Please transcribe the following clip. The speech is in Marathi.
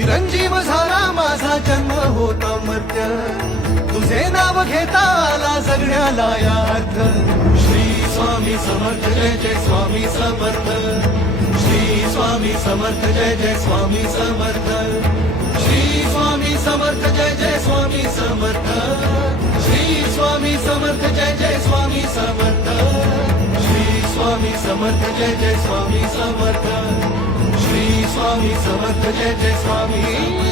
चिरंजीव झाला माझा जन्म होता मर्त्य, तुझे नाव घेता आला जगण्याला यार्थ. श्री स्वामी समर्थ जय जय स्वामी समर्थ, श्री स्वामी समर्थ जय जय स्वामी समर्थ, श्री स्वामी समर्थ जय जय स्वामी समर्थ, श्री स्वामी समर्थ जय जय स्वामी समर्थ, श्री स्वामी समर्थ जय जय स्वामी समर्थ, श्री स्वामी समर्थ जय जय स्वामी